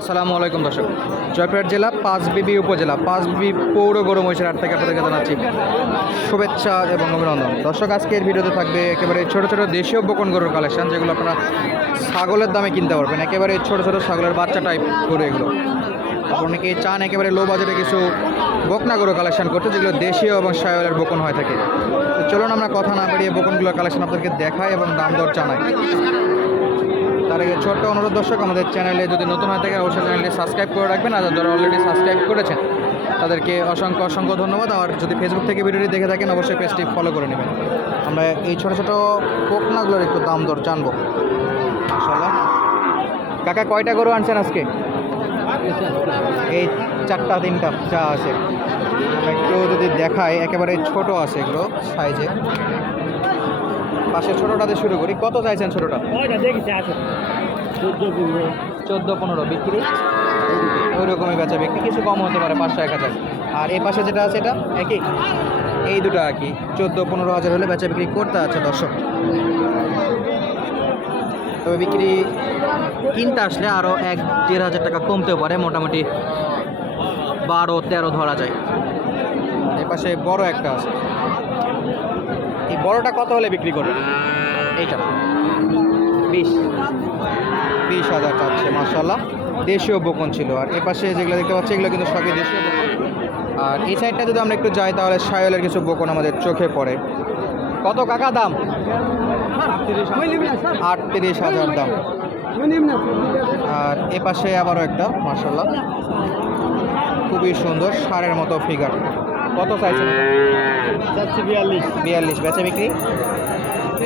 আসসালামু আলাইকুম দর্শক। জয়পুরহাট জেলা, পাঁচবিবি উপজেলা, পাঁচবিবি পৌর গরু মহিষের হাট থেকে আপনাদেরকে জানাচ্ছি শুভেচ্ছা এবং অভিনন্দন। দর্শক, আজকের ভিডিওতে থাকবে একেবারে ছোট ছোট দেশীয় বকন গরুর কালেকশন, যেগুলো আপনারা ছাগলের দামে কিনতে পারবেন। একেবারে ছোট ছোট ছাগলের বাচ্চা টাইপ গরু এগুলো। অনেকে চান একেবারে লো বাজেটে কিছু বকনা গরু কালেকশন করতে, যেগুলো দেশীয় এবং সায়লের বকন হয়ে থাকে। তো চলুন আমরা কথা না বাড়িয়ে বকনগুলোর কালেকশন আপনাদেরকে দেখাই এবং দাম দর জানাই। তার আগে ছোট্ট অনুরোধ, দর্শক, আমাদের চ্যানেলে যদি নতুন হয়ে থাকে অবশ্যই চ্যানেলটি সাবস্ক্রাইব করে রাখবেন। আর যারা অলরেডি সাবস্ক্রাইব করেছেন, তাদেরকে অসংখ্য অসংখ্য ধন্যবাদ। আর যদি ফেসবুক থেকে ভিডিওটি দেখে থাকেন, অবশ্যই পেজটি ফলো করে নেবেন। আমরা এই ছোটো ছোটো পোকনাগুলোর একটু দাম দর জানব। কাকা, কয়টা গরু আনছেন আজকে? এই চারটা, তিনটা চা আছে। একটু যদি দেখায়, একেবারে ছোট আছে এগুলো সাইজে পাশে ছোটোটাতে শুরু করি। কত চাইছেন ছোটোটা? চোদ্দ পনেরো। বিক্রি? ওই রকমই বেচা বিক্রি। কিছু কম হতে পারে পাঁচশো এক হাজার। আর এই পাশে যেটা আছে এটা? একই? এই দুটো একই। চোদ্দ পনেরো হাজার হলে বেচা বিক্রি করতে আছে দর্শক। তবে বিক্রি কিনতে আসলে আরও এক দেড় হাজার টাকা কমতেও পারে। মোটামুটি বারো তেরো ধরা যায়। এই পাশে বড় একটা আছে। বড়টা কত হলে বিক্রি করবে এইটা। বিশ। বিশ হাজার চাচ্ছে মার্শাল্লাহ দেশীয় বকন ছিল। আর এ পাশে যেগুলো দেখতে পাচ্ছি, এগুলো কিন্তু সবই দেশীয় বকন। আর এই সাইডটা যদি আমরা একটু যাই, তাহলে সায়লের কিছু বকন আমাদের চোখে পড়ে। কত কাকা দাম? আটত্রিশ হাজার দাম। আর এ পাশে আবারও একটা মার্শাল্লাহ খুবই সুন্দর, সারের মতো ফিগার কত চাইছেন? বিয়াল্লিশ। বিয়াল্লিশ বেচা বিক্রি?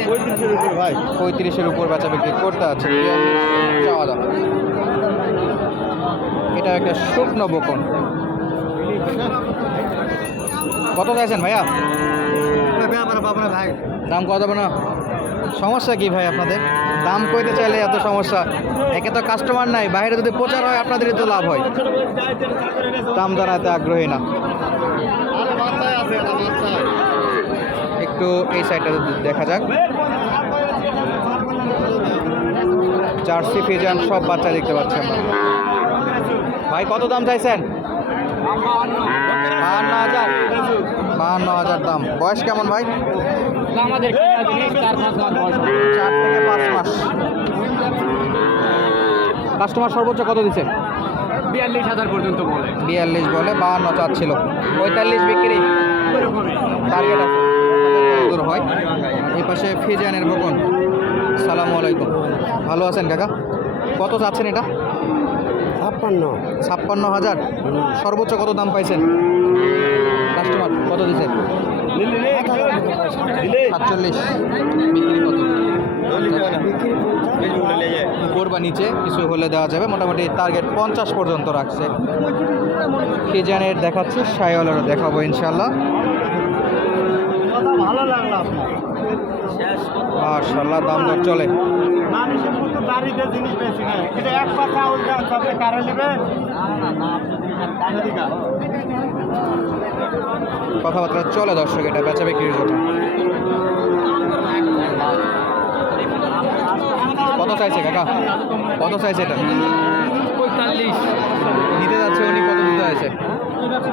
পঁয়ত্রিশের উপর ভাই। পঁয়ত্রিশের উপর বেচা বিক্রি করতে আছে চাওয়া দাম। এটা একটা শুকনো বকন। কত চাইছেন ভাইয়া? ভাই দাম কত হবে না? সমস্যা কি ভাই আপনাদের? দাম কইতে চাইলে এত সমস্যা। একে তো কাস্টমার নাই বাইরে যদি প্রচার হয় আপনাদেরই তো লাভ হয়। দাম জানাতে আগ্রহী না আর বাচ্চায় আছে এটা বাচ্চায় একটু এই সাইডটা যদি দেখা যাক। জার্সি ফিজান সব বাচ্চা দেখতে পাচ্ছি আমরা। ভাই কত দাম চাইছেন? বাহান্ন হাজার। বাহান্ন হাজার দাম। বয়স কেমন ভাই? আমাদের চার থেকে পাঁচ মাস। কাস্টমার সর্বোচ্চ কত দিচ্ছেন বিয়াল্লিশ হাজার পর্যন্ত বলে। বিয়াল্লিশ বলে বাহান্ন চাচ্ছিল। পঁয়তাল্লিশ বিক্রি। টার্গেট আছে। কত দূর হয়। এই পাশে ফিজানের বকন। সালামু আলাইকুম। ভালো আছেন কাকা? কত চাচ্ছেন এটা? ছাপ্পান্ন। ছাপ্পান্ন হাজার। সর্বোচ্চ কত দাম পাইছেন? কাস্টমার কত দিচ্ছেন সাতচল্লিশ। বিক্রি কত? বা নিচে কিছু হলে দেওয়া যাবে। মোটামুটি টার্গেট পঞ্চাশ পর্যন্ত রাখছে। ফিজানের দেখাচ্ছি সাইওয়ালেরও দেখাবো ইনশাল্লাহ মার্শাল্লাহ দাম দর চলে। এক নেবেন কথাবার্তা চলে দর্শক, এটা বেচা বিক্রির জন্য। কত চাইছে কাকা? কত চাইছে এটা? পঁয়তাল্লিশ। নিতে যাচ্ছে উনি কত দিতে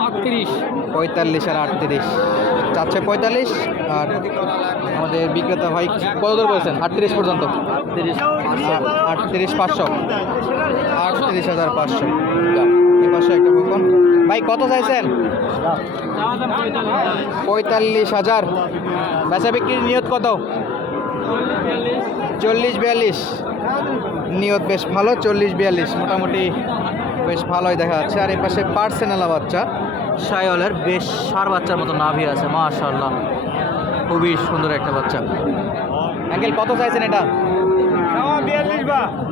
আটত্রিশ পঁয়তাল্লিশ আর আটত্রিশ। চাচ্ছে পঁয়তাল্লিশ আর আমাদের বিক্রেতা ভাই কত দূর বলছেন আটত্রিশ পর্যন্ত? আটত্রিশ। পাঁচশো। আটত্রিশ হাজার পাঁচশো। এ পাশে একটা বকন ভাই কত চাইছেন? পঁয়তাল্লিশ হাজার। বেচা বিক্রির নিয়ত কত? চল্লিশ বিয়াল্লিশ। নিয়ত বেশ ভালো চল্লিশ বিয়াল্লিশ মোটামুটি বেশ ভালোই দেখা যাচ্ছে। আর এই পাশে পার্সেনালা বাচ্চা সায়লের বেশ সার বাচ্চার মতো নাভি আছে মাশাল্লাহ খুবই সুন্দর একটা বাচ্চা। অ্যাঙ্কেল কত চাইছেন এটা?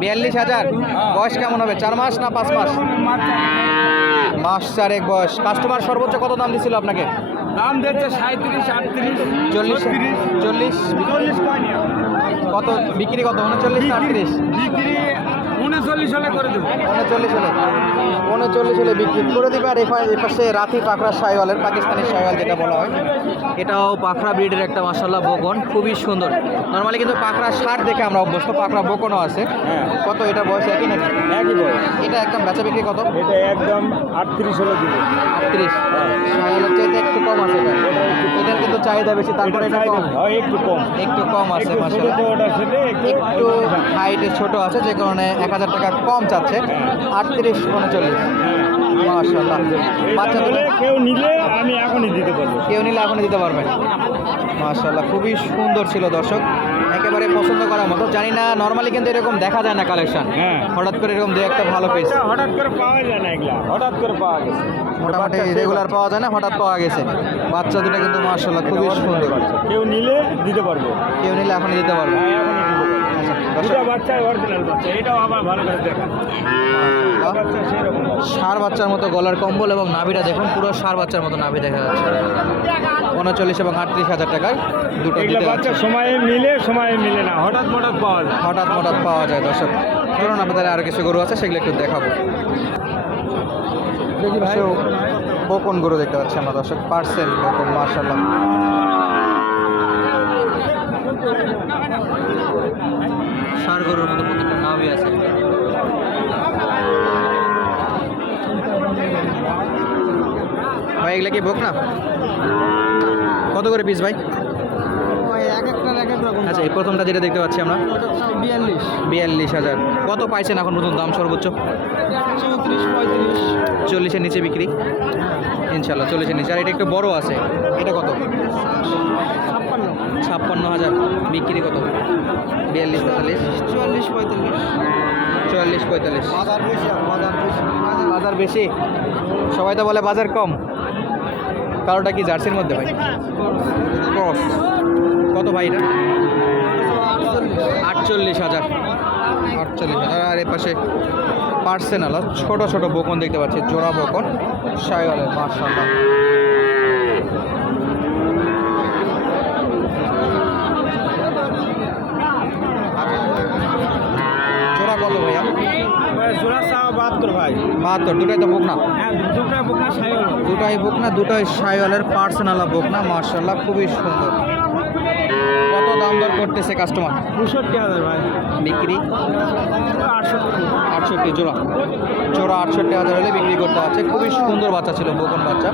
বিয়াল্লিশ হাজার। বয়স কেমন হবে? চার মাস না পাঁচ মাস? মাস চারেক বয়স। কাস্টমার সর্বোচ্চ কত দাম দিছিল আপনাকে? দাম দিচ্ছে সাঁত্রিশ আটত্রিশ চল্লিশ চল্লিশ। চল্লিশ কত? বিক্রি কত? উনচল্লিশ না আটত্রিশ? বিক্রি উনচল্লিশ হলে করে দেবো। উনচল্লিশ হলে। উনচল্লিশ হলে বিক্রি করে দিবে। আর এপা- এপাশে রাতি পাখরা সাইওয়ালের পাকিস্তানি সাইওয়াল যেটা বলা হয়। এটাও পাখরা ব্রিডের একটা মাসাল্লাহ বকন। খুবই সুন্দর। নর্মালি কিন্তু পাখরা ষাট দেখে আমরা অভ্যস্ত। পাখরা বকনও আছে। হ্যাঁ। কত? এটা বয়স একই নাকি? একই বয়স। এটা একদম বেচা বিক্রি কত? এটা একদম আটত্রিশ হলে দিবে। আটত্রিশ। সাইওয়ালের চাইতে একটু কম আছে এটা এটার কিন্তু চাহিদা বেশি তারপরে এটা কম। একটু কম। একটু কম আছে একটু হাইটে ছোট আছে যে কারণে এক হাজার টাকা কম চাচ্ছে। আটত্রিশ উনচল্লিশ। বাচ্চা হলে কেউ নিলে আমি এখনই দিতে পারব। কেউ নিলে এখনই দিতে পারবেন। মাশাল্লাহ খুবই সুন্দর ছিল দর্শক। একেবারে পছন্দ করার মতো। জানি না নর্মালি কিন্তু এরকম দেখা যায় না কালেকশন হ্যাঁ। হঠাৎ করে এরকম দু একটা ভালো পিস হঠাৎ করে পাওয়া যায় না এগুলা। হঠাৎ করে পাওয়া গেছে। মোটামুটি রেগুলার পাওয়া যায় না হঠাৎ পাওয়া গেছে। বাচ্চা দুটো কিন্তু মার্শাল্লাহ খুবই সুন্দর। কেউ নিলে দিতে পারব। কেউ নিলে এখন দিতে পারবে হ্যাঁ এখনই দিতে পারব আচ্ছা, দুটা বাচ্চা অরিজিনাল বাচ্চা। এটাও আবার ভালো করে দেখা। বাচ্চা ষাঁড় বাচ্চার মতো গলার কম্বল এবং নাভিটা দেখুন পুরো ষাঁড় বাচ্চার মতো নাভি দেখা যাচ্ছে। উনচল্লিশ এবং আটত্রিশ হাজার টাকায় দুটো দিতে বাচ্চা সময়ে মিলে সময়ে মিলে না হঠাৎ হঠাৎ পাওয়া যায়। হঠাৎ হঠাৎ পাওয়া যায় দর্শক। চলুন আপনাদের আরও কিছু গরু আছে সেগুলো একটু দেখাবো। বকন গরু দেখতে পাচ্ছি আমরা দর্শক। পার্সেল বকন মার্শাল্লাহ ষাড় গরুর মতো প্রত্যেকটা নাভি আছে। ভাই এগুলা কি বক না? কত করে পিস ভাই? এক একটা এক এক রকম আচ্ছা এই প্রথমটা যেটা দেখতে পাচ্ছি আমরা। বিয়াল্লিশ। বিয়াল্লিশ হাজার। কত পাইছেন এখন নতুন দাম সর্বোচ্চ? চৌত্রিশ পঁয়ত্রিশ। চল্লিশের নিচে বিক্রি। ইনশাল্লাহ চল্লিশের নিচে আর এটা একটু বড় আছে। এটা কত? ছাপ্পান্ন ছাপ্পান্ন হাজার। বিক্রি কত? বিয়াল্লিশ পঁয়তাল্লিশ চুয়াল্লিশ পঁয়তাল্লিশ। চুয়াল্লিশ পঁয়তাল্লিশ। বাজার বেশি বাজার বেশি। বাজার বেশি? সবাই তো বলে বাজার কম। কারোটা কি জার্সির মধ্যে ভাই? ক্রস কত ভাই এটা? আটচল্লিশ। হাজার। আটচল্লিশ হাজার। আর এ পাশে পার্সেনাল ছোট ছোট বকন দেখতে পাচ্ছি জোড়া বকন। সাইওয়ালের মার্শাল্লাহ জোড়া কত ভাইয়া? জোড়া চা বাহাত্তর ভাই। বাহাত্তর দুটাই তো বকনা? হ্যাঁ দুটা বোকা সাইল দুটাই বকনা দুটাই সাইওয়ালের পার্সোনালা বকনা মার্শাল্লাহ খুবই সুন্দর। করতেছে কাস্টমার পঁয়ষট্টি হাজার ভাই। বিক্রি? আটষট্টি আটষট্টি জোড়া। জোড়া আটষট্টি হাজার হলে বিক্রি করতে আছে খুবই সুন্দর বাচ্চা ছিল বকন বাচ্চা।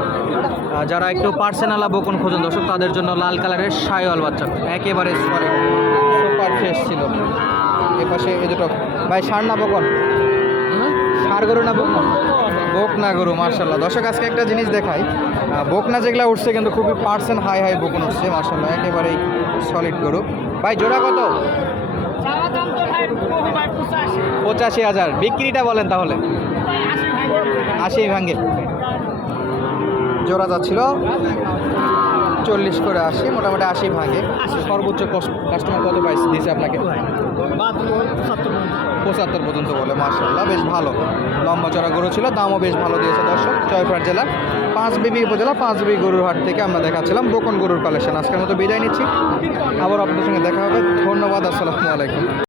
যারা একটু পার্সোনালা বকন খোঁজেন দর্শক তাদের জন্য লাল কালারের সাইওয়াল বাচ্চা। একেবারে সরে সুপার ফ্রেশ ছিল। এ পাশে এ দুটো। ভাই ষাঁড় না বকন? সার গরু না বকনা? বকনা গরু মার্শাল্লাহ দর্শক আজকে একটা জিনিস দেখাই। বকনা যেগুলো উঠছে কিন্তু খুবই পার্সেন্ট হাই হাই বকন উঠছে মার্শাল্লাহ একেবারেই সলিড গরু। ভাই জোড়া কত? পঁচাশি। হাজার। বিক্রিটা বলেন তাহলে। আশি ভাঙ্গে জোড়া যাচ্ছিল। চল্লিশ করে আশি মোটামুটি আশি ভাঙে সর্বোচ্চ কাস্টমার কত প্রাইস দিয়েছে আপনাকে? পঁচাত্তর পর্যন্ত বলে মার্শাল্লাহ বেশ ভালো। লম্বা চড়া গরু ছিল দামও বেশ ভালো দিয়েছে দর্শক। জয়পুরহাট জেলা পাঁচ বিবি উপজেলা পাঁচ বিবি গরুর হাট থেকে আমরা দেখাচ্ছিলাম বকন গরুর কালেকশন আজকের মতো বিদায় নিচ্ছি। আবার আপনাদের সঙ্গে দেখা হবে। ধন্যবাদ আসসালামু আলাইকুম।